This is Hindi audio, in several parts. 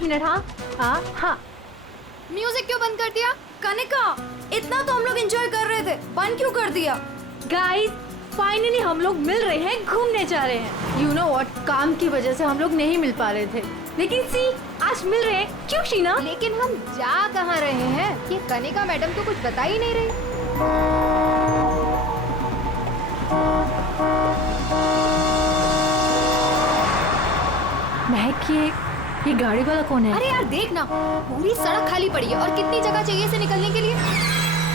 एक मिनट। हाँ हाँ हाँ, म्यूजिक क्यों बंद कर दिया? कनिका, इतना तो हम लोग एंजॉय कर रहे थे, बंद क्यों कर दिया? गाइस फाइनली हम लोग मिल रहे हैं, घूमने जा रहे हैं। यू नो व्हाट, काम की वजह से हम लोग नहीं मिल पा रहे थे, लेकिन सी आज मिल रहे हैं। क्यों शीना? लेकिन हम जा कहाँ रहे हैं? ये कनिका मैडम तो कुछ बता ही नहीं रही। महक, ये गाड़ी वाला कौन है? अरे यार देख ना, पूरी सड़क खाली पड़ी है और कितनी जगह चाहिए इसे निकलने के लिए।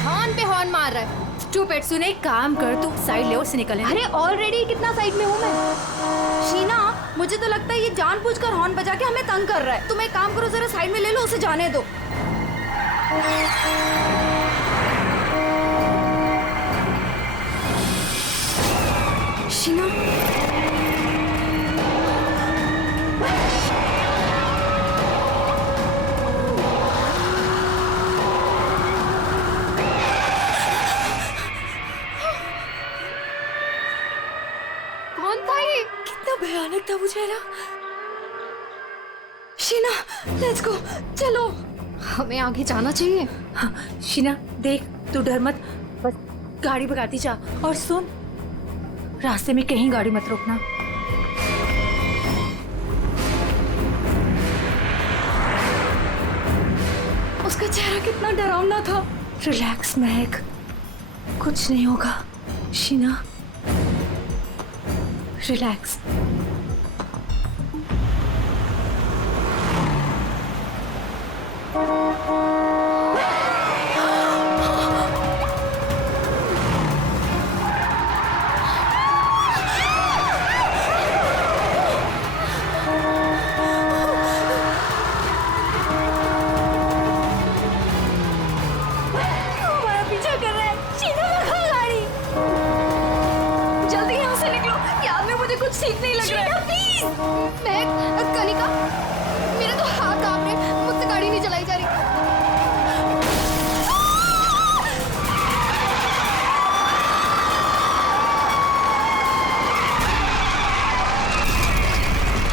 हॉर्न पे हॉर्न मार रहा है। स्टूपिड, सुने एक काम कर, तू साइड ले और से निकल। अरे ऑलरेडी कितना साइड में हूँ मैं। शीना, मुझे तो लगता है ये जानबूझकर हॉर्न बजा के हमें तंग कर रहा है। तुम एक काम करो, जरा साइड में ले लो, उसे जाने दो। शीना, कौन था ये? कितना भयानक था वो चेहरा। शीना, लेट्स गो, चलो। हमें आगे जाना चाहिए। हाँ शीना देख, तू डर मत, बस गाड़ी भगाती जा। और सुन, रास्ते में कहीं गाड़ी मत रोकना। उसका चेहरा कितना डरावना था। रिलैक्स महक, कुछ नहीं होगा। शीना रिलैक्स। हमारा पीछा कर रहा है। शीना, भगा गाड़ी। जल्दी यहाँ से निकलो, याद में मुझे कुछ ठीक नहीं लग रहा है। प्लीज। महक, कनिका, मेरे तो हाथ कांप रहे, मुझसे गाड़ी नहीं चलाई जा रही।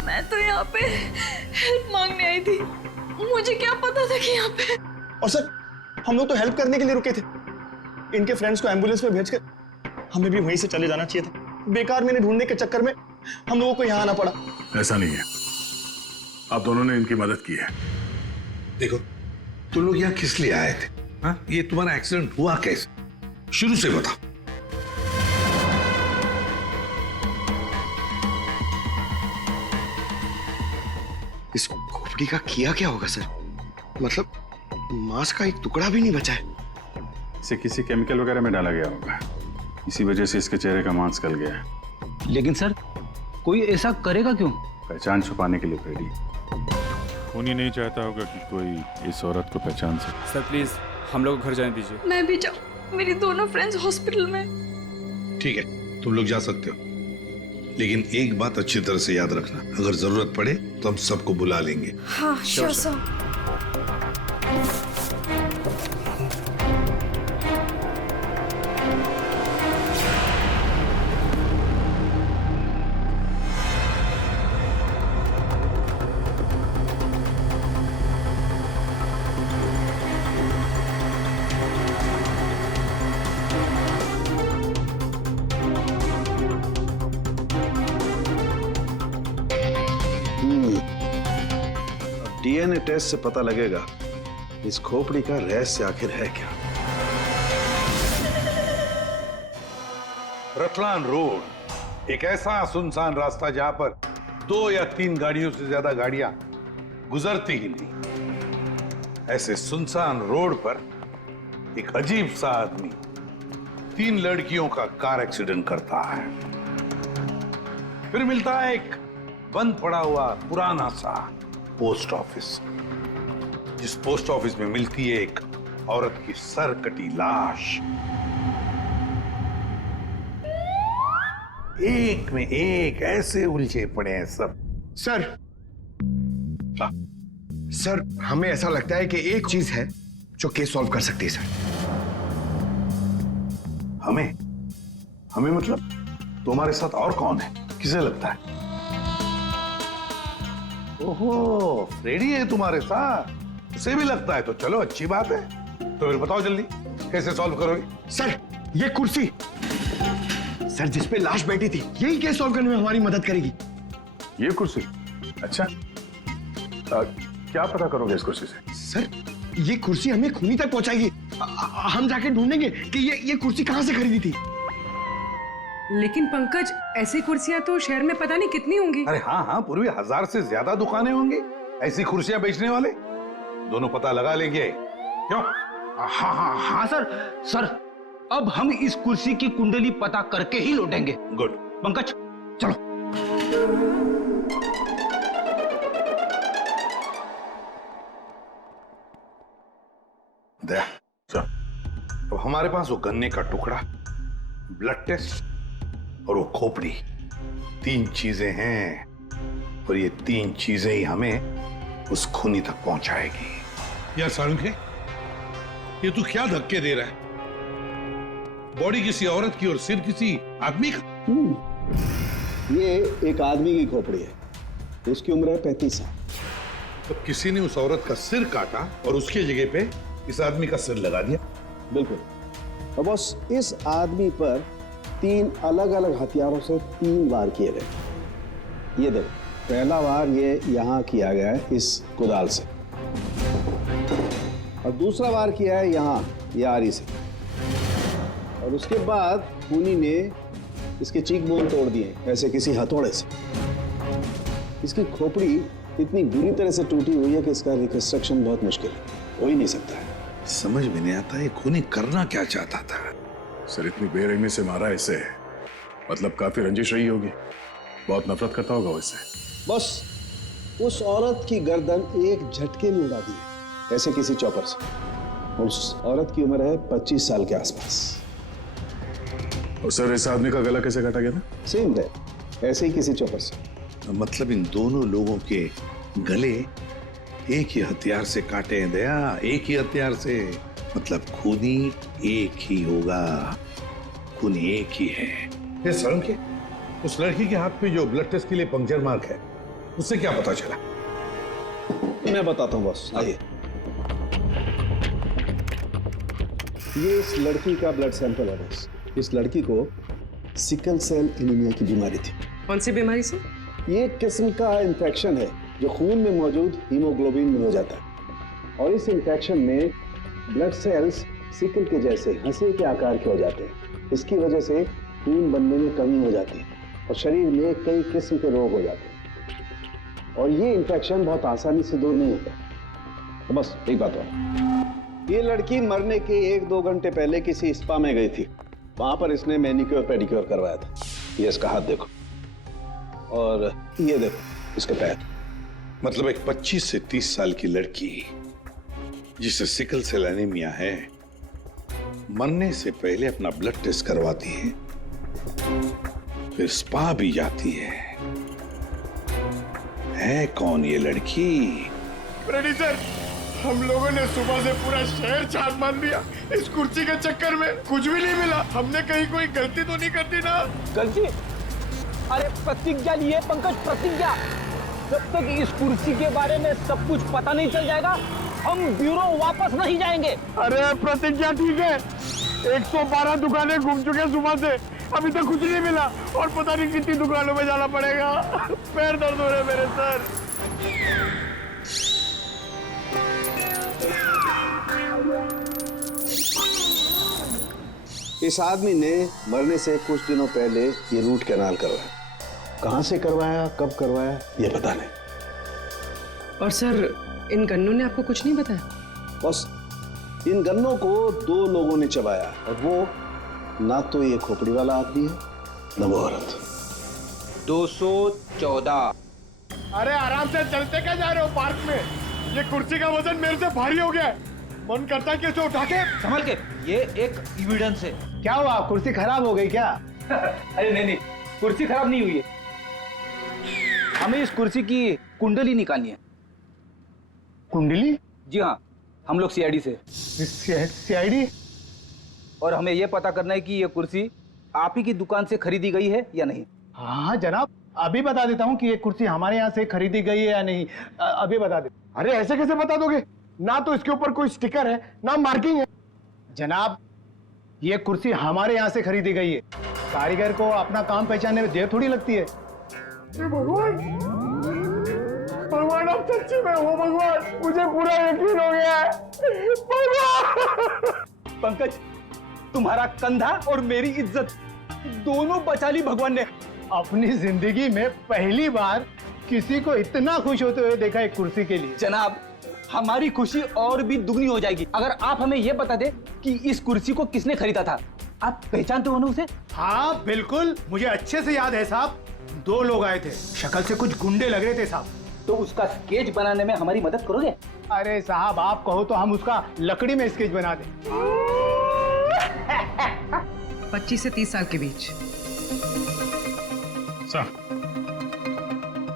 मैं तो यहाँ पे हेल्प मांगने आई थी, मुझे क्या पता था कि यहाँ पे। और सर, हम लोग तो हेल्प करने के लिए रुके थे। इनके फ्रेंड्स को एम्बुलेंस में भेजकर हमें भी वहीं से चले जाना चाहिए था। बेकार मैंने ढूंढने के चक्कर में हम लोगों को यहाँ आना पड़ा। ऐसा नहीं है, आप दोनों ने इनकी मदद की है। देखो, तुम लोग यहाँ किस लिए आए थे? हाँ, ये तुम्हारा एक्सीडेंट हुआ कैसे? शुरू से बताओ। इस खोपड़ी का किया क्या होगा सर? मतलब मांस का एक टुकड़ा भी नहीं बचा है। इसे किसी केमिकल वगैरह में डाला गया होगा, इसी वजह से इसके चेहरे का मांस गल गया है। लेकिन सर, कोई ऐसा करेगा क्यों? पहचान छुपाने के लिए फ्रेडी। खून ही नहीं चाहता होगा कि कोई इस औरत को पहचान सके। सर प्लीज हम लोग को घर जाने दीजिए। मैं भी जाऊँ, मेरी दोनों फ्रेंड्स हॉस्पिटल में। ठीक है, तुम लोग जा सकते हो, लेकिन एक बात अच्छी तरह से याद रखना, अगर जरूरत पड़े तो हम सबको बुला लेंगे। हाँ श्योर सर। डीएनए टेस्ट से पता लगेगा इस खोपड़ी का रहस्य आखिर है क्या। रतलान रोड एक ऐसा सुनसान रास्ता जहां पर 2 या 3 गाड़ियों से ज्यादा गाड़ियां गुजरती ही नहीं। ऐसे सुनसान रोड पर एक अजीब सा आदमी 3 लड़कियों का कार एक्सीडेंट करता है। फिर मिलता है एक बंद पड़ा हुआ पुराना सा पोस्ट ऑफिस, जिस पोस्ट ऑफिस में मिलती है एक औरत की सर कटी लाश। एक में एक ऐसे उलझे पड़े हैं सब। सर, सर हमें ऐसा लगता है कि एक चीज है जो केस सॉल्व कर सकती है सर। हमें हमें मतलब तुम्हारे साथ और कौन है? किसे लगता है? ओहो, फ्रेडी है तुम्हारे साथ, उसे भी लगता है, तो चलो अच्छी बात है। तो फिर बताओ जल्दी कैसे सॉल्व करोगे? सर ये कुर्सी सर जिसपे लाश बैठी थी, यही केस सॉल्व करने में हमारी मदद करेगी। ये कुर्सी? अच्छा, क्या पता करोगे इस कुर्सी से? सर ये कुर्सी हमें खूनी तक पहुंचाएगी। हम जाके ढूंढेंगे कि ये कुर्सी कहां से खरीदी थी। लेकिन पंकज, ऐसी कुर्सियां तो शहर में पता नहीं कितनी होंगी। अरे हाँ हाँ पूर्वी, 1000 से ज्यादा दुकानें होंगी ऐसी कुर्सियां बेचने वाले। दोनों पता लगा लेंगे। क्यों? हाँ हाँ हाँ सर। सर अब हम इस कुर्सी की कुंडली पता करके ही लौटेंगे। गुड। पंकज चलो। दया, चल। अब हमारे पास वो गन्ने का टुकड़ा, ब्लड टेस्ट और वो खोपड़ी, 3 चीजें हैं, और ये 3 चीजें ही हमें उस खूनी तक पहुंचाएगी। यार साळुंखे, ये तू क्या धक्के दे रहा है? बॉडी किसी औरत की और सिर किसी आदमी का। ये एक आदमी की खोपड़ी है, उसकी उम्र है 35 साल। तो किसी ने उस औरत का सिर काटा और उसके जगह पे इस आदमी का सिर लगा दिया। बिल्कुल। और बस इस आदमी पर 3 अलग अलग हथियारों से 3 वार किए गए। ये देखो, पहला वार ये यहाँ किया गया है इस कुदाल से, और दूसरा वार किया है यहाँ ये आरी से, और उसके बाद खूनी ने इसके चीक बोन तोड़ दिए ऐसे किसी हथौड़े से। इसकी खोपड़ी इतनी बुरी तरह से टूटी हुई है कि इसका रिकंस्ट्रक्शन बहुत मुश्किल है, हो ही नहीं सकता है। समझ में नहीं आता ये खूनी करना क्या चाहता था। सर इतनी बेरहमी से मारा इसे, मतलब काफी रंजिश रही होगी, बहुत नफरत करता होगा इससे। बस उस औरत की गर्दन एक झटके में उड़ा दी ऐसे किसी चौपर से। उस औरत की उम्र है 25 साल के आसपास। और सर इस आदमी का गला कैसे काटा गया था? सेम है, ऐसे ही किसी चौपर से। मतलब इन दोनों लोगों के गले एक ही हथियार से काटे हैं दया, एक ही हथियार से। मतलब खूनी एक ही होगा, खूनी एक ही है। ये साळुंखे, उस लड़की के हाथ पे जो ब्लड टेस्ट के लिए पंक्चर मार्क है, उससे क्या पता चला? मैं बताता हूँ बॉस, आइए। ये इस लड़की का ब्लड सैंपल है बॉस। इस लड़की को सिकल सेल एनीमिया की बीमारी थी। कौन सी बीमारी से? ये एक किस्म का इन्फेक्शन है जो खून में मौजूद हीमोग्लोबिन में हो जाता है, और इस इन्फेक्शन में ब्लड सेल्स सिकल के जैसे हंसे के आकार के हो जाते हैं। इसकी वजह से खून बनने में कमी हो जाती है और शरीर में कई किस्म के रोग हो जाते हैं, और ये इन्फेक्शन बहुत आसानी से दूर नहीं होता। तो बस एक बात और, ये लड़की मरने के 1-2 घंटे पहले किसी स्पा में गई थी। वहां पर इसने मैनिक्योर पेडिक्योर करवाया था। ये इसका हाथ देखो, और ये देखो इसके पैर। मतलब एक 25 से 30 साल की लड़की जिसे सिकल सेल एनीमिया है, मरने से पहले अपना ब्लड टेस्ट करवाती है, फिर स्पा भी जाती है कौन ये लड़की? फ्रेडी सर, हम लोगों ने सुबह से पूरा शहर छान मान लिया। इस कुर्सी के चक्कर में कुछ भी नहीं मिला। हमने कहीं कोई गलती तो नहीं कर दी ना? गलती? अरे प्रतिज्ञा लिए पंकज, प्रतिज्ञा। जब तक इस कुर्सी के बारे में सब कुछ पता नहीं चल जाएगा, हम ब्यूरो वापस नहीं जाएंगे। अरे प्रतिज्ञा ठीक है, 112 दुकानें घूम चुके सुबह से, अभी तक कुछ नहीं मिला, और पता नहीं कितनी दुकानों में जाना पड़ेगा। पैर दर्द हो रहे मेरे सर। इस आदमी ने मरने से कुछ दिनों पहले ये रूट कैनाल करवाया। कहां से करवाया, कब करवाया, ये पता नहीं। और सर इन गन्नों ने आपको कुछ नहीं बताया? बस इन गन्नों को 2 लोगों ने चबाया, और वो ना तो ये खोपड़ी वाला आदमी है, ना वो औरत। 214। अरे आराम से चलते क्या जा रहे हो पार्क में? ये कुर्सी का वजन मेरे से भारी हो गया है। मन करता है कि इसे उठा के संभल के, ये एक एविडेंस है। क्या हुआ, कुर्सी खराब हो गई क्या? अरे नहीं, कुर्सी खराब नहीं हुई है। हमें इस कुर्सी की कुंडली निकालनी है। कुंडली? जी हाँ, हम लोग सीआईडी से। सीआईडी? और हमें यह पता करना है कि यह कुर्सी आप ही की दुकान से खरीदी गई है या नहीं। हाँ जनाब, अभी बता देता हूँ कि ये कुर्सी हमारे यहाँ से खरीदी गई है या नहीं। अभी बता दे। अरे ऐसे कैसे बता दोगे? ना तो इसके ऊपर कोई स्टिकर है ना मार्किंग है। जनाब, ये कुर्सी हमारे यहाँ से खरीदी गई है। कारीगर को अपना काम पहचानने में देर थोड़ी लगती है। भगवान, भगवान अब सच्ची में हो भगवान, मुझे पूरा यकीन हो गया है। भगवान! पंकज, तुम्हारा कंधा और मेरी इज्जत दोनों बचा ली भगवान ने। अपनी जिंदगी में पहली बार किसी को इतना खुश होते हुए देखा एक कुर्सी के लिए। जनाब, हमारी खुशी और भी दुगनी हो जाएगी अगर आप हमें यह बता दे कि इस कुर्सी को किसने खरीदा था। आप पहचानते हो ना उसे? हाँ बिल्कुल, मुझे अच्छे से याद है साहब। 2 लोग आए थे, शक्ल से कुछ गुंडे लग रहे थे साहब। तो उसका स्केच बनाने में हमारी मदद करोगे? अरे साहब, आप कहो तो हम उसका लकड़ी में स्केच बना दें। 25 से 30 साल के बीच।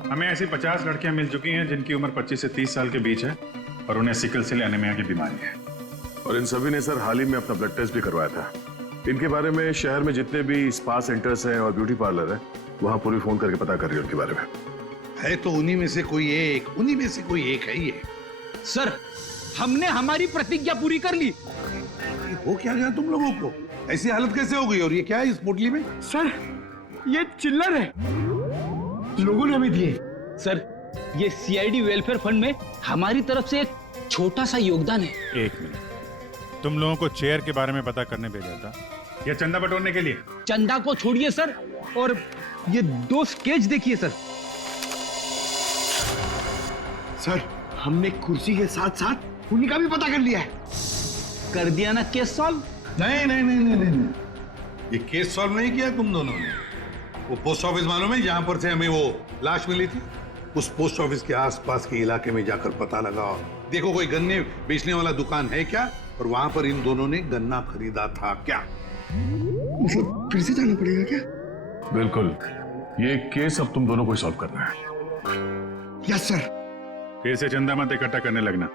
हमें ऐसी 50 लड़कियां मिल चुकी हैं जिनकी उम्र 25 से 30 साल के बीच है और उन्हें सिकल सेल एनीमिया की बीमारी है। और इन सभी ने सर हाल ही में अपना ब्लड टेस्ट भी करवाया था। इनके बारे में शहर में जितने भी स्पा सेंटर्स हैं और ब्यूटी पार्लर है, वहां पूरी फोन करके पता कर रही है उनके बारे में। है तो उन्हीं में से कोई एक, उन्हीं में से कोई एक है ये। सर, हमने हमारी प्रतिज्ञा पूरी कर ली। हो क्या गया तुम लोगों को? ऐसी हालत कैसे हो गई? और ये क्या है इस पोटली में? सर, ये चिल्लर है, लोगों ने हमें दिए। सर, ये सीआईडी वेलफेयर फंड में हमारी तरफ से एक छोटा सा योगदान है। 1 मिनट, तुम लोगों को चेयर के बारे में पता करने भेजा था या चंदा बटोरने के लिए? चंदा को छोड़िए सर, और ये 2 स्केच देखिए सर। सर, हमने कुर्सी के साथ साथ उन्हीं का भी पता कर लिया है। कर दिया ना केस सॉल्व? नहीं नहीं नहीं नहीं नहीं, ये केस सॉल्व नहीं किया तुम दोनों ने। वो पोस्ट ऑफिस मालूम है जहां पर से हमें वो लाश मिली थी? उस पोस्ट ऑफिस के आसपास के इलाके में जाकर पता लगाओ, देखो कोई गन्ने बेचने वाला दुकान है क्या, और वहां पर इन दोनों ने गन्ना खरीदा था क्या। मतलब फिर से जाना पड़ेगा क्या? बिल्कुल, ये केस अब तुम दोनों को सॉल्व करना है। Yes sir. फिर से चंदा मत इकट्ठा करने लगना।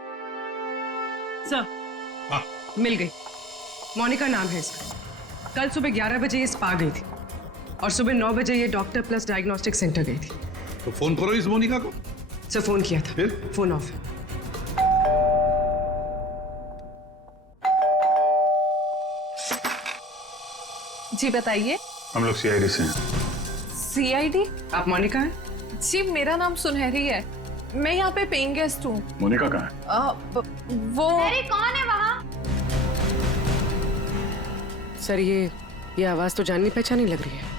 सर, मिल गई। मोनिका नाम है इसका। कल सुबह 11 बजे ये स्पा गई थी और सुबह 9 बजे ये डॉक्टर प्लस डायग्नोस्टिक सेंटर गई थी। तो फोन करो इस मोनिका को। सर, फोन किया था, फिर फोन ऑफ है। जी बताइए। हम लोग सीआईडी से हैं। सीआईडी? आप मोनिका हैं? जी, मेरा नाम सुनहरी है, मैं यहाँ पे पेइंग गेस्ट हूँ। मोनिका कहाँ है? वो अरे कौन है वहाँ? सर, ये आवाज तो जाननी पहचानी लग रही है।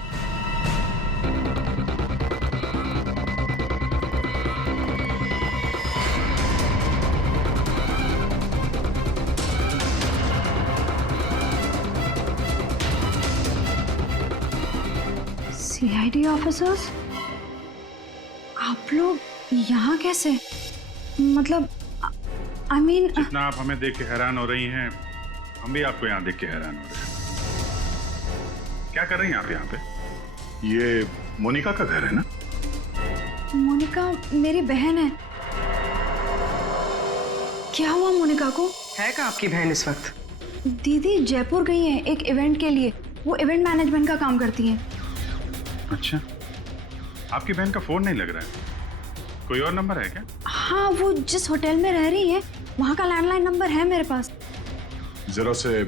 सीआईडी ऑफिसर्स, आप लोग यहाँ कैसे? मतलब आई मीन, जितना आप हमें देख के हैरान हो रही हैं, हम भी आपको यहाँ देख के हैरान हो रहे हैं। क्या कर रही हैं आप यहाँ पे? ये मोनिका का घर है ना? मोनिका मेरी बहन है। क्या हुआ मोनिका को? है क्या आपकी बहन इस वक्त? दीदी जयपुर गई हैं एक इवेंट के लिए, वो इवेंट मैनेजमेंट का काम करती हैं। अच्छा, आपकी बहन का फोन नहीं लग रहा है, कोई और नंबर है क्या? हाँ, वो जिस होटल में रह रही है वहाँ का लैंडलाइन नंबर है मेरे पास। जरा से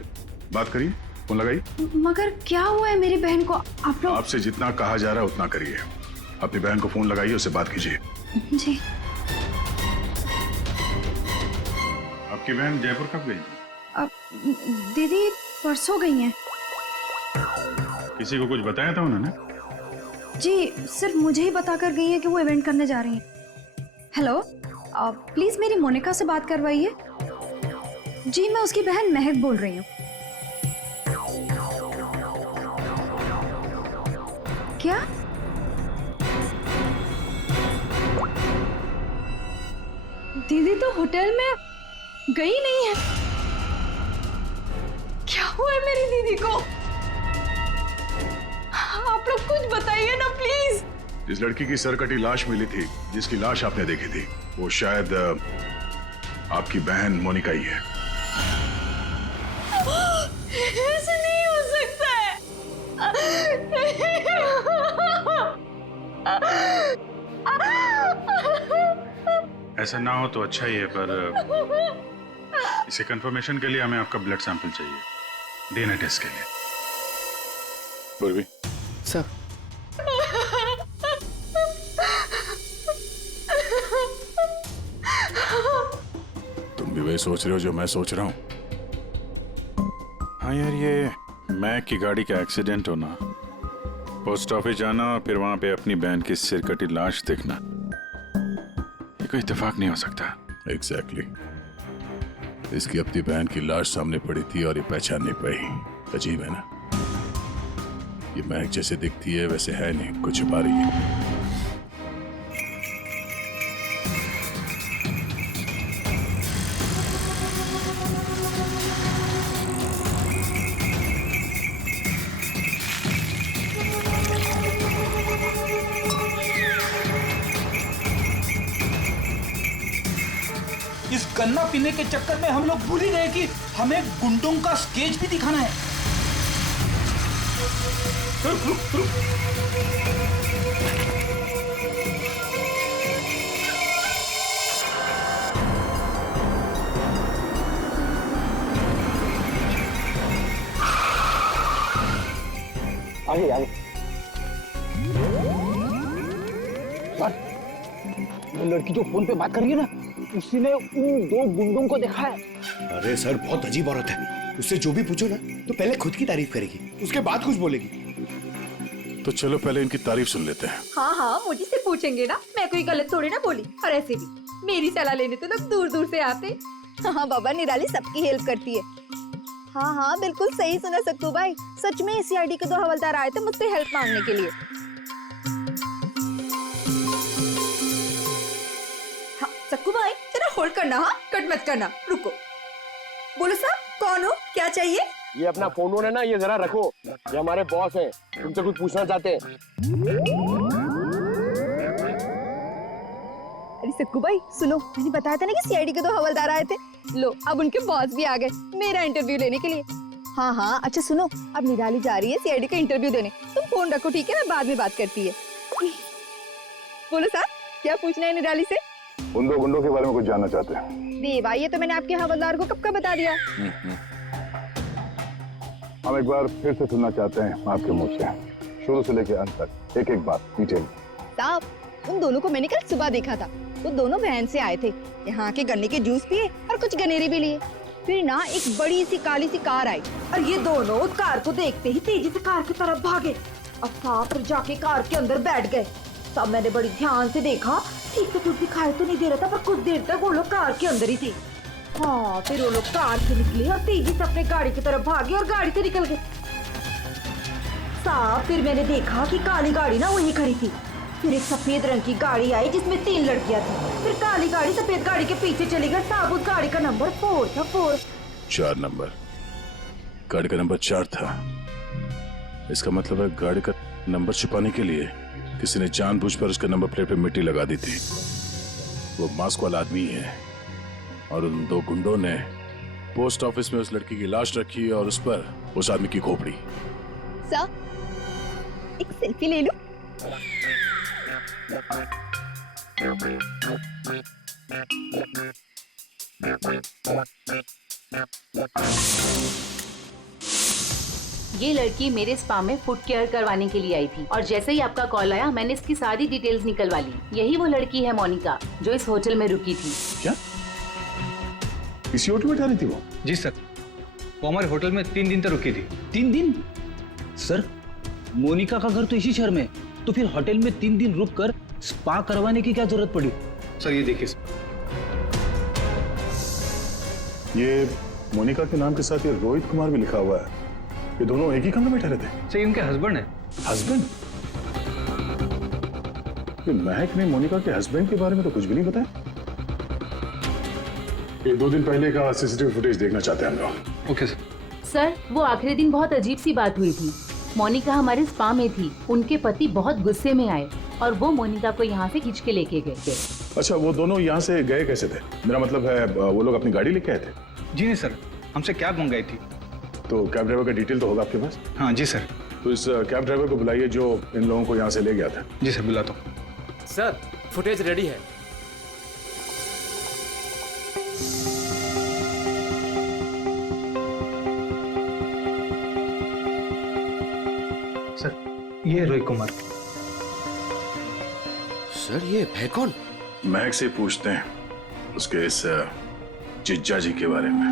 बात करिए, फोन लगाइए। मगर क्या हुआ है मेरी बहन को? आप लोग आपसे जितना कहा जा रहा है उतना करिए। अपनी बहन को फोन लगाइए, उससे बात कीजिए। जी। आपकी बहन जयपुर कब गई? दीदी परसों गई हैं। किसी को कुछ बताया था उन्होंने? जी, सिर्फ मुझे ही बताकर गई हैं कि वो इवेंट करने जा रही हैं। हेलो, प्लीज मेरी मोनिका से बात करवाइए। जी, मैं उसकी बहन महक बोल रही हूँ। क्या? दीदी तो होटल में गई नहीं है। क्या हुआ है मेरी दीदी को? आप लोग कुछ बताइए ना प्लीज। जिस लड़की की सरकटी लाश मिली थी, जिसकी लाश आपने देखी थी, वो शायद आपकी बहन मोनिका ही है। ऐसे नहीं हो सकता है। ऐसा ना हो तो अच्छा ही है, पर इसे कंफर्मेशन के लिए हमें आपका ब्लड सैंपल चाहिए डीएनए टेस्ट के लिए। पूर्वी सर, तुम भी वही सोच रहे हो जो मैं सोच रहा हूँ? हाँ यार, ये मैक की गाड़ी का एक्सीडेंट होना, पोस्ट ऑफिस जाना और फिर वहां पे अपनी बहन की सिरकटी लाश देखना, ये कोई इत्तेफाक नहीं हो सकता। एग्जैक्टली। इसकी अपनी बहन की लाश सामने पड़ी थी और ये पहचान नहीं पाई। अजीब है ना? ये महक जैसे दिखती है वैसे है नहीं, कुछ छुपा रही है। इस गन्ना पीने के चक्कर में हम लोग भूल ही गए कि हमें गुंडों का स्केच भी दिखाना है। आगे आगे। वो लड़की जो फोन पे बात कर रही है ना, उसी ने उन दो गुंडों को देखा है। अरे सर, बहुत अजीब औरत है। उससे जो भी पूछो ना तो पहले खुद की तारीफ करेगी, उसके बाद कुछ बोलेगी। तो चलो पहले इनकी तारीफ सुन लेते हैं। हाँ हाँ, मुझे से पूछेंगे ना, मैं कोई गलत थोड़ी ना बोली। और ऐसे भी मेरी सलाह लेने तो लोग दूर दूर से आते। हाँ बाबा, निराली सबकी हेल्प करती है। हाँ हाँ, बिल्कुल सही सुना सक्कू भाई। सच में सीआईडी के 2 हवलदार आए थे मुझसे हेल्प मांगने के लिए। हाँ सक्कू भाई, जरा होल्ड करना, हाँ कट मत करना, रुको। बोलो साहब, कौन हो, क्या चाहिए? ये अपना फोन है ना, ये जरा रखो, ये हमारे बॉस हैं, तुमसे कुछ पूछना चाहते हैं। अरे सक्कू भाई सुनो, मैंने बताया था ना कि सीआईडी के 2 हवलदार आए थे। लो, अब उनके बॉस भी आ गए मेरा इंटरव्यू लेने के लिए। हाँ हाँ, अच्छा सुनो, अब निराली जा रही है सीआईडी का इंटरव्यू देने। तुम फोन रखो, ठीक है? मैं बाद में बात करती है। बोलो साहब, क्या पूछना है निराली से? उन 2 गुंडों के बारे में कुछ जानना चाहते हैं। देवा, ये तो मैंने आपके हवलदार को कब का बता दिया। हम एक बार फिर से सुनना चाहते हैं आपके मुंह से, शुरू से लेकर अंत तक, एक एक बात डिटेल। साहब, उन दोनों को मैंने कल सुबह देखा था। वो दोनों बहन से आए थे, यहाँ के गन्ने के जूस पिए और कुछ गनेरे भी लिए। फिर ना एक बड़ी सी काली सी कार आई और ये दोनों कार को देखते ही तेजी से कार की तरफ भागे और साहब फिर जाके कार के अंदर बैठ गए। तब मैंने बड़ी ध्यान से देखा, ठीक से कुछ दिखाई तो नहीं दे रहा था, पर कुछ देर तक वो लोग कार के अंदर ही थे। हाँ, फिर वो लोग कार से निकले और तेजी से अपने गाड़ी की तरफ भागे और गाड़ी से निकल गए। साहब फिर मैंने देखा कि काली गाड़ी ना वहीं खड़ी थी। फिर एक सफेद रंग की गाड़ी आई जिसमें 3 लड़कियां थी। फिर काली गाड़ी सफेद गाड़ी के पीछे चली गई। साहब उस गाड़ी का नंबर 4 था। 4 नंबर, गाड़ी का नंबर 4 था। इसका मतलब है गाड़ी का नंबर छुपाने के लिए किसी ने जानबूझकर उसके नंबर प्लेट पे मिट्टी लगा दी थी। वो मास्क वाला आदमी है और उन 2 गुंडों ने पोस्ट ऑफिस में उस लड़की की लाश रखी और उस पर उस आदमी की खोपड़ी। सर, एक सेल्फी ले लो। ये लड़की मेरे स्पा में फुट केयर करवाने के लिए आई थी और जैसे ही आपका कॉल आया मैंने इसकी सारी डिटेल्स निकलवा ली। यही वो लड़की है मोनिका जो इस होटल में रुकी थी। क्या इसी होटल में ठहरी थी वो? जी सर, वो हमारे होटल में 3 दिन तक रुकी थी। 3 दिन? सर, मोनिका का घर तो इसी शहर में है, तो फिर होटल में 3 दिन रुककर स्पा करवाने की क्या जरूरत पड़ी? सर ये देखिए, ये मोनिका के नाम के साथ ये रोहित कुमार भी लिखा हुआ है। ये दोनों एक ही कमरे में ठहरे थे? सर इनके हस्बैंड है। हस्बैंड? ये महक ने मोनिका के हस्बैंड के बारे में तो कुछ भी नहीं बताया। ये 2 दिन पहले का सीसीटीवी फुटेज देखना चाहते हैं हम लोग। Okay sir. सर, वो आखिरी दिन बहुत अजीब सी बात हुई थी। मोनिका हमारे स्पा में थी, उनके पति बहुत गुस्से में आए और वो मोनिका को यहाँ से खींच के लेके गए थे। अच्छा, वो दोनों यहाँ से गए कैसे थे? मेरा मतलब है वो लोग अपनी गाड़ी लेके आए थे? जी नहीं सर, हमसे कैब मंगाई थी। तो कैब ड्राइवर का डिटेल तो होगा आपके पास? हाँ जी सर। तो इस कैब ड्राइवर को बुलाइए जो इन लोगों को यहाँ से ले गया था। जी सर, बुलाता हूँ। सर, फुटेज रेडी है। सर ये रोहित कुमार। सर ये है कौन? महक से पूछते हैं उसके इस जिज्जा जी के बारे में।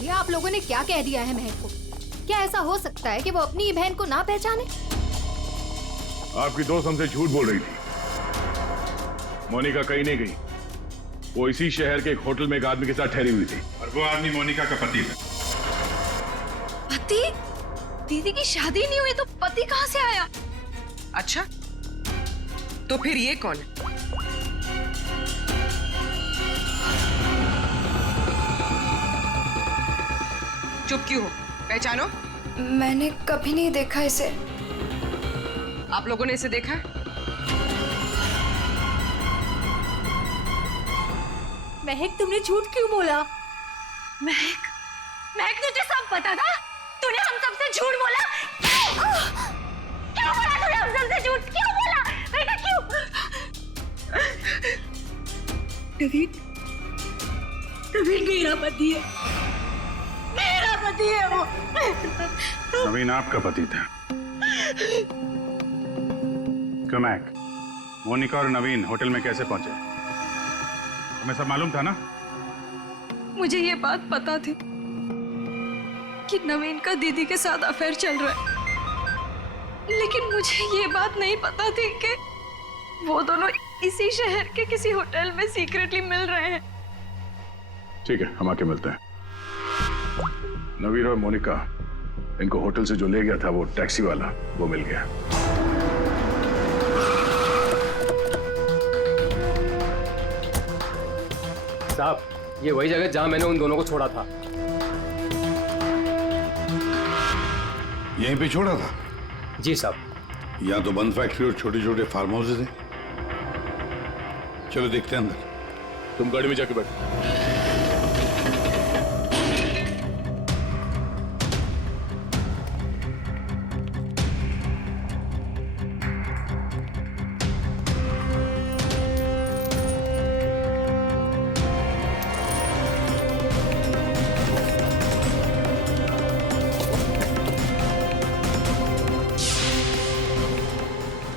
ये आप लोगों ने क्या कह दिया है महक को? क्या ऐसा हो सकता है कि वो अपनी ही बहन को ना पहचाने? आपकी दोस्त हमसे झूठ बोल रही थी। मोनिका कहीं नहीं गई, वो इसी शहर के एक होटल में एक आदमी के साथ ठहरी हुई थी और वो आदमी मोनिका का पति है। पति? दीदी की शादी नहीं हुई तो पति कहाँ से आया? अच्छा, तो फिर ये कौन है? चुप क्यों हो? पहचानो। मैंने कभी नहीं देखा इसे। आप लोगों ने इसे देखा है? महक, तुमने झूठ क्यों बोला? महक, महक तुझे सब पता था? तूने हम सबसे झूठ बोला? क्यों बोला तूने हम सबसे झूठ? क्यों बोला? बेटा क्यों? नवीन मेरा पति है, मेरा पति है वो। नवीन आपका पति था? क्यों महक, मोनिका और नवीन होटल में कैसे पहुंचे? तुम्हें सब मालूम था ना? मुझे ये बात पता थी कि नवीन का दीदी के साथ अफेयर चल रहा है, लेकिन मुझे ये बात नहीं पता थी कि वो दोनों इसी शहर के किसी होटल में सीक्रेटली मिल रहे हैं। ठीक है, हम आके मिलते हैं। नवीन और मोनिका, इनको होटल से जो ले गया था वो टैक्सी वाला, वो मिल गया। साहब, ये वही जगह जहां मैंने उन दोनों को छोड़ा था। यहीं पे छोड़ा था? जी साहब। यहाँ तो बंद फैक्ट्री और छोटे छोटे फार्म हाउसेज हैं। चलो देखते हैं अंदर। तुम गाड़ी में जाके बैठो।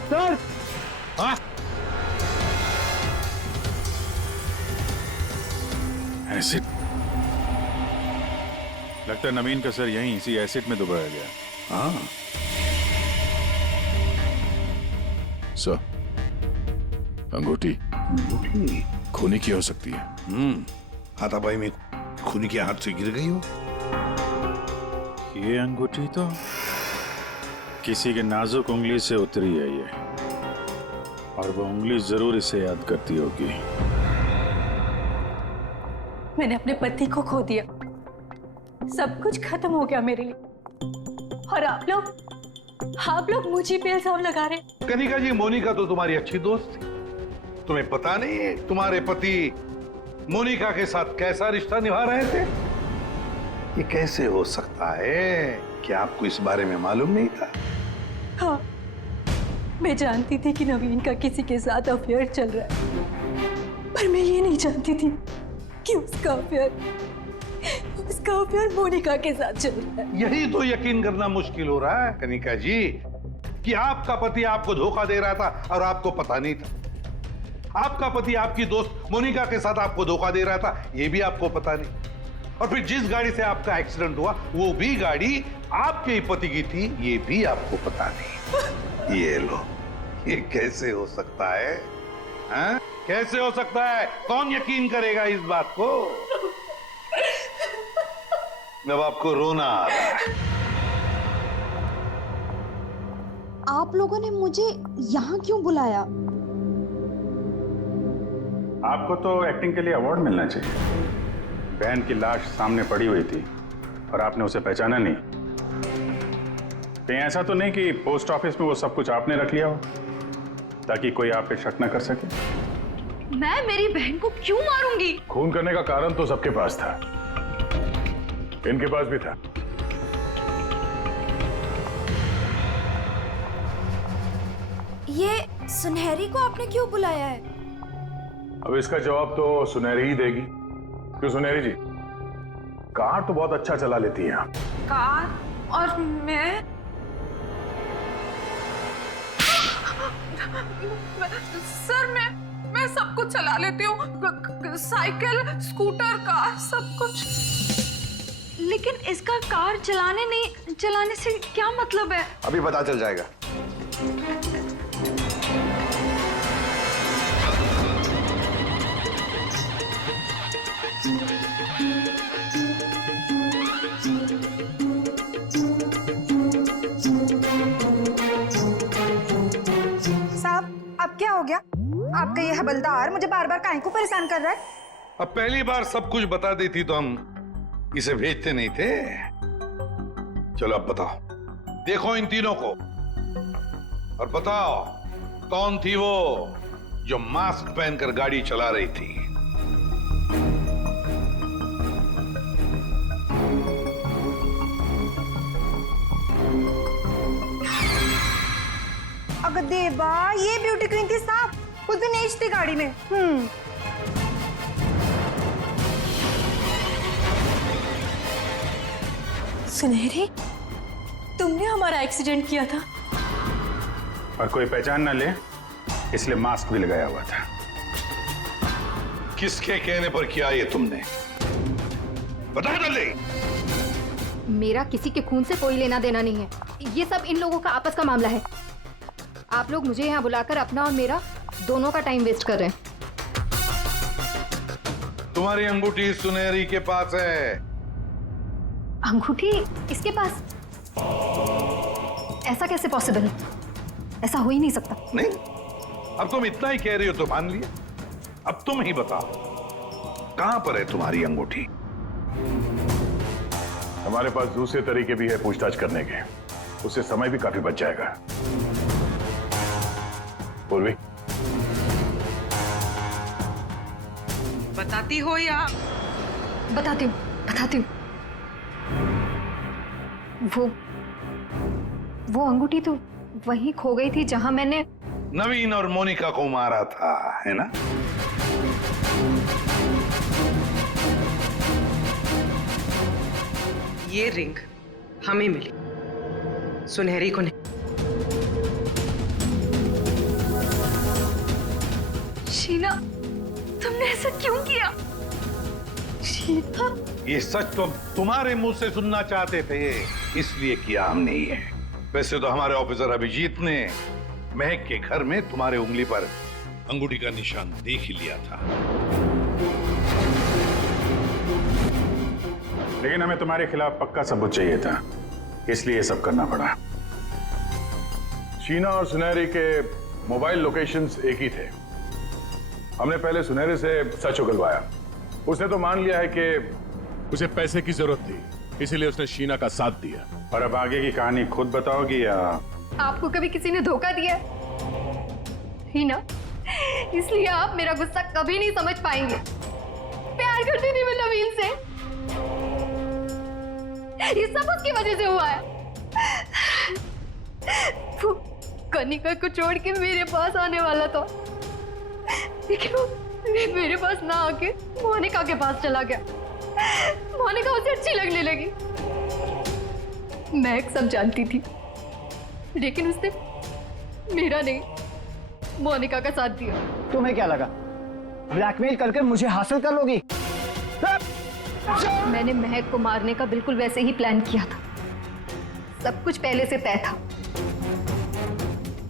सर, हाँ? एसिड? लगता है नवीन का सर यहीं इसी एसिड में डुबाया गया। हाँ। सर, अंगूठी खूनी की हो सकती है। हाथापाई में खूनी के हाथ से गिर गई हो। ये अंगूठी तो किसी के नाजुक उंगली से उतरी है ये, और वो उंगली जरूर इसे याद करती होगी। मैंने अपने पति को खो दिया, सब कुछ खत्म हो गया मेरे लिए, और आप लोग मुझे पे इल्जाम लगा रहे। कनिका जी, मोनिका तो तुम्हारी अच्छी दोस्त थी। तुम्हें पता नहीं है तुम्हारे पति मोनिका के साथ कैसा रिश्ता निभा रहे थे? ये कैसे हो सकता है? क्या आपको इस बारे में मालूम नहीं था? हाँ, मैं जानती थी कि नवीन का किसी के साथ अफेयर चल रहा है, पर मैं ये नहीं जानती थी कि उसका अफेयर मोनिका के साथ चल रहा है। यही तो यकीन करना मुश्किल हो रहा है कनिका जी, कि आपका पति आपको धोखा दे रहा था और आपको पता नहीं था। आपका पति आपकी दोस्त मोनिका के साथ आपको धोखा दे रहा था, ये भी आपको पता नहीं। और फिर जिस गाड़ी से आपका एक्सीडेंट हुआ वो भी गाड़ी आपके ही पति की थी, ये भी आपको पता नहीं। ये लो, ये कैसे हो सकता है? हाँ? कैसे हो सकता है? कौन यकीन करेगा इस बात को? जब आपको रोना आ रहा है। आप लोगों ने मुझे यहाँ क्यों बुलाया? आपको तो एक्टिंग के लिए अवार्ड मिलना चाहिए। बहन की लाश सामने पड़ी हुई थी और आपने उसे पहचाना नहीं। कहीं ऐसा तो नहीं कि पोस्ट ऑफिस में वो सब कुछ आपने रख लिया हो ताकि कोई आप पे शक न कर सके? मैं मेरी बहन को क्यों मारूंगी? खून करने का कारण तो सबके पास था, इनके पास भी था। ये सुनहरी को आपने क्यों बुलाया है? अब इसका जवाब तो सुनहरी ही देगी। क्यों सुनहरी जी, कार तो बहुत अच्छा चला लेती हैं आप। कार और मैं सर मैं सब कुछ चला लेती हूँ, साइकिल, स्कूटर, कार, सब कुछ। लेकिन इसका कार चलाने से क्या मतलब है? अभी पता चल जाएगा। साहब, अब क्या हो गया? आपका ये हवलदार मुझे बार बार काहे को परेशान कर रहा है? अब पहली बार सब कुछ बता देती तो हम इसे भेजते नहीं थे। चलो अब बताओ, देखो इन तीनों को और बताओ कौन थी वो जो मास्क पहनकर गाड़ी चला रही थी। अगर देवा, ये ब्यूटी क्वीन थी साहब, उस दिन एज थी गाड़ी में। सुनहरी, तुमने हमारा एक्सीडेंट किया था। और कोई पहचान ना ले इसलिए मास्क भी लगाया हुआ था। किसके कहने पर किया ये तुमने? बता जल्दी। मेरा किसी के खून से कोई लेना देना नहीं है, ये सब इन लोगों का आपस का मामला है। आप लोग मुझे यहाँ बुलाकर अपना और मेरा दोनों का टाइम वेस्ट कर रहे हैं। तुम्हारी अंगूठी सुनहरी के पास है। अंगूठी इसके पास? ऐसा कैसे पॉसिबल है? ऐसा हो ही नहीं सकता। नहीं, अब तुम इतना ही कह रही हो तो मान लिया। अब तुम ही बताओ, कहां पर है तुम्हारी अंगूठी? हमारे पास दूसरे तरीके भी है पूछताछ करने के, उससे समय भी काफी बच जाएगा। पूर्वी, बताती हो या? बताती हूँ। वो अंगूठी तो वहीं खो गई थी जहां मैंने नवीन और मोनिका को मारा था, है ना? ये रिंग हमें मिली, सुनहरी को नहीं। शीना, तुमने ऐसा क्यों किया? शीना, ये सच तो तुम्हारे मुंह से सुनना चाहते थे, इसलिए किया हमने ये। वैसे तो हमारे ऑफिसर अभिजीत ने महक के घर में तुम्हारे उंगली पर अंगूठी का निशान देख ही लिया था। लेकिन हमें तुम्हारे खिलाफ पक्का सबूत चाहिए था, इसलिए ये सब करना पड़ा। शीना और सुनहरी के मोबाइल लोकेशंस एक ही थे। हमने पहले सुनहरी से सच उगलवाया, उसने तो मान लिया है कि उसे पैसे की जरूरत थी, इसीलिए उसने शीना का साथ दिया। और अब आगे की कहानी खुद बताओगी या? आपको कभी किसी ने धोखा दिया ही ना, इसलिए आप मेरा गुस्सा कभी नहीं समझ पाएंगे। प्यार करती थी मैं नवीन से, ये सब उसकी वजह से हुआ है। वो कनिका को छोड़ के मेरे पास आने वाला था, लेकिन वो मेरे पास ना आके मोनिका के पास चला गया। मोनिका उसे अच्छी लगने लगी। मैं सब जानती थी, लेकिन उसने मेरा नहीं, मोनिका का साथ दिया। तुम्हें क्या लगा ब्लैकमेल करके मुझे हासिल कर लोगी? मैंने महक को मारने का बिल्कुल वैसे ही प्लान किया था। सब कुछ पहले से तय था।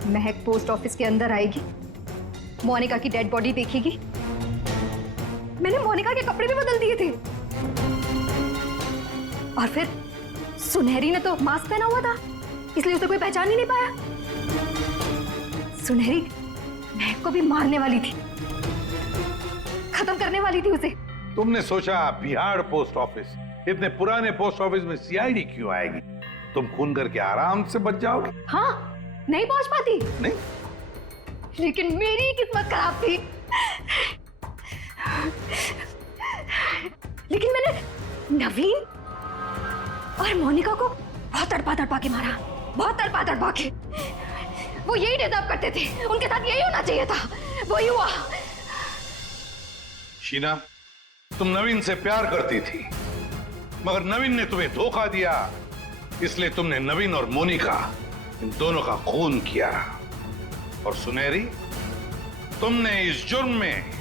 महक पोस्ट ऑफिस के अंदर आएगी, मोनिका की डेड बॉडी देखेगी। मैंने मोनिका के कपड़े भी बदल दिए थे, और फिर सुनहरी ने तो मास्क पहना हुआ था, इसलिए उसे कोई पहचान ही नहीं पाया। सुनहरी महक को भी मारने वाली थी, खत्म करने वाली थी उसे। तुमने सोचा बिहार पोस्ट ऑफिस, इतने पुराने पोस्ट ऑफिस में सीआईडी क्यों आएगी? तुम खून करके आराम से बच जाओगे। हाँ, नहीं पहुंच पाती। नहीं, लेकिन मेरी किस्मत खराब थी। लेकिन मैंने नवीन और मोनिका को बहुत तड़पा के मारा, बहुत तड़पा के। वो यही डिजर्व करते थे, उनके साथ यही होना चाहिए था, वही हुआ। शीना, तुम नवीन से प्यार करती थी, मगर नवीन ने तुम्हें धोखा दिया, इसलिए तुमने नवीन और मोनिका इन दोनों का खून किया। और सुनहरी, तुमने इस जुर्म में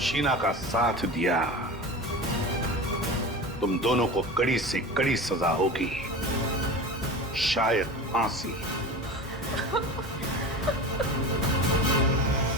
शीना का साथ दिया। तुम दोनों को कड़ी से कड़ी सजा होगी, शायद फांसी।